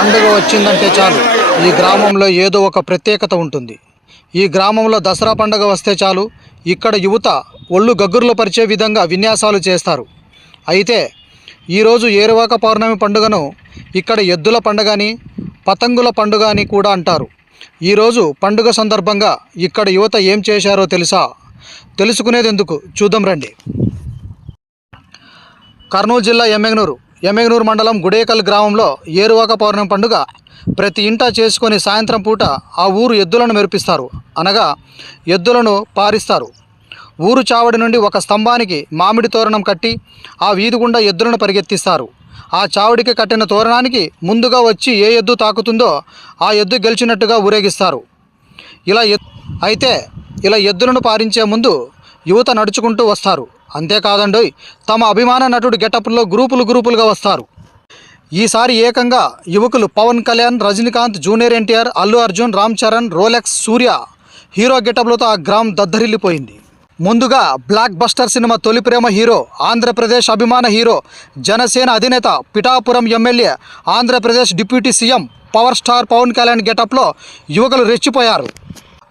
పండుగ వచ్చిందంటే చాలు. ఈ గ్రామంలో ఏదో ఒక ప్రత్యేకత ఉంటుంది. ఈ గ్రామంలో దసరా పండుగ వస్తే చాలు. ఇక్కడ యువత ఒళ్ళు గగ్గుర్లు పరిచే విధంగా విన్యాసాలు చేస్తారు. అయితే ఈరోజు ఏరువాక పౌర్ణమి పండుగను ఇక్కడ ఎద్దుల పండుగని పతంగుల పండుగ అని కూడా అంటారు. ఈరోజు పండుగ సందర్భంగా ఇక్కడ యువత ఏం చేశారో తెలుసా? తెలుసుకునేది ఎందుకు చూద్దాం రండి. కర్నూలు జిల్లా ఎమ్మెగనూరు ఎమ్మెగనూరు మండలం గుడేకల్ గ్రామంలో ఏరువాక పౌర్ణమి పండుగ ప్రతి ఇంట చేసుకొని సాయంత్రం పూట ఆ ఊరు ఎద్దులను మెరిపిస్తారు. అనగా ఎద్దులను పారిస్తారు. ఊరు చావడి నుండి ఒక స్తంభానికి మామిడి తోరణం కట్టి ఆ వీధి గుండా ఎద్దులను పరిగెత్తిస్తారు. ఆ చావడికి కట్టిన తోరణానికి ముందుగా వచ్చి ఏ ఎద్దు తాకుతుందో ఆ ఎద్దు గెలిచినట్టుగా ఊరేగిస్తారు. ఇలా అయితే ఇలా ఎద్దులను పారించే ముందు యువత నడుచుకుంటూ వస్తారు. అంతేకాదండోయ్ తమ అభిమాన నటుడు గెటప్లో గ్రూపులు గ్రూపులుగా వస్తారు. ఈసారి ఏకంగా యువకులు Pawan Kalyan Rajinikanth Junior NTR Allu Arjun Ram Charan Rolex Suriya hero గెటప్లతో ఆ గ్రామ్ దద్దరిల్లిపోయింది. ముందుగా బ్లాక్ బస్టర్ సినిమా తొలి ప్రేమ హీరో ఆంధ్రప్రదేశ్ అభిమాన హీరో జనసేన అధినేత Pithapuram MLA Andhra Pradesh deputy CM power star Pawan Kalyan గెటప్లో యువకులు రెచ్చిపోయారు.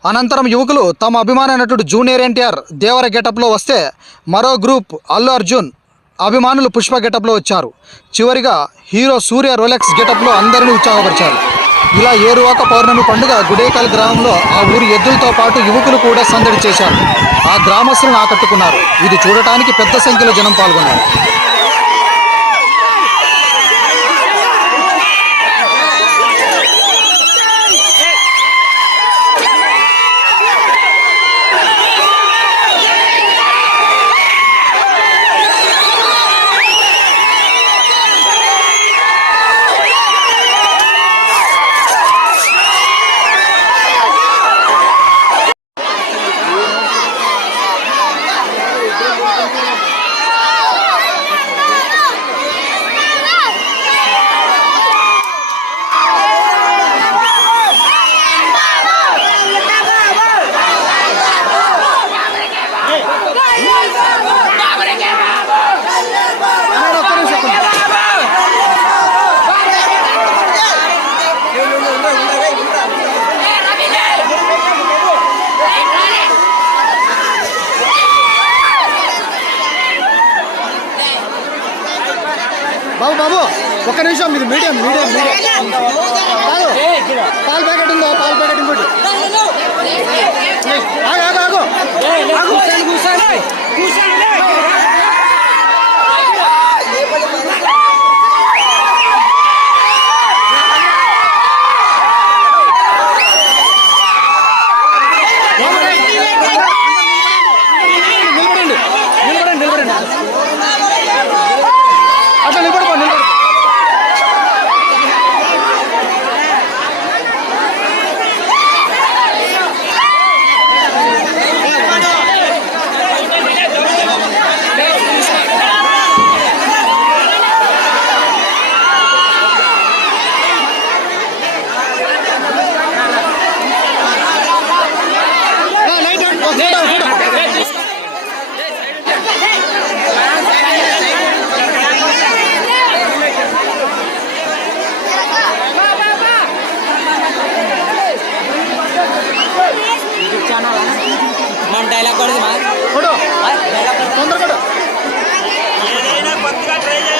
అనంతరం యువకులు తమ అభిమాన నటుడు జూనియర్ ఎన్టీఆర్ దేవర గెటప్లో వస్తే మరో గ్రూప్ అల్లు అర్జున్ అభిమానులు పుష్ప గెటప్లో వచ్చారు. చివరిగా హీరో సూర్య రోలెక్స్ గెటప్లో అందరినీ ఉత్సాహపరిచారు. ఇలా ఏరువాక పౌర్ణమి పండుగ గుడేకల్ గ్రామంలో ఆ ఊరి ఎద్దులతో పాటు యువకులు కూడా సందడి చేశారు. ఆ గ్రామస్తులను ఆకట్టుకున్నారు. ఇది చూడటానికి పెద్ద సంఖ్యలో జనం పాల్గొన్నారు. బాబు ఒక్క నిమిషం ఇది మీడియం మీడియం మీడియం. కాదు పాల ప్యాకెట్ ఉందో పాల ప్యాకెట్ ఇంకోటి. ఆగు ఆగు ఆగు. యూట్యూబ్ ఛానల్ మన డైలాగ్ కూడా డైలాగ్ తొందరగా కొద్దిగా ట్రై చేయాలి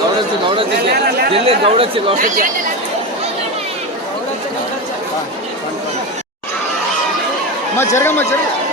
ಗೌಡಚ್ಚಿ ಗೌಡಚ್ಚಿ ಜಿಲ್ಲೆ ಗೌಡಚ್ಚಿ ಗೌಡಚ್ಚಿ ಅಮ್ಮ ಜರಗಮ್ಮ ಜರಗ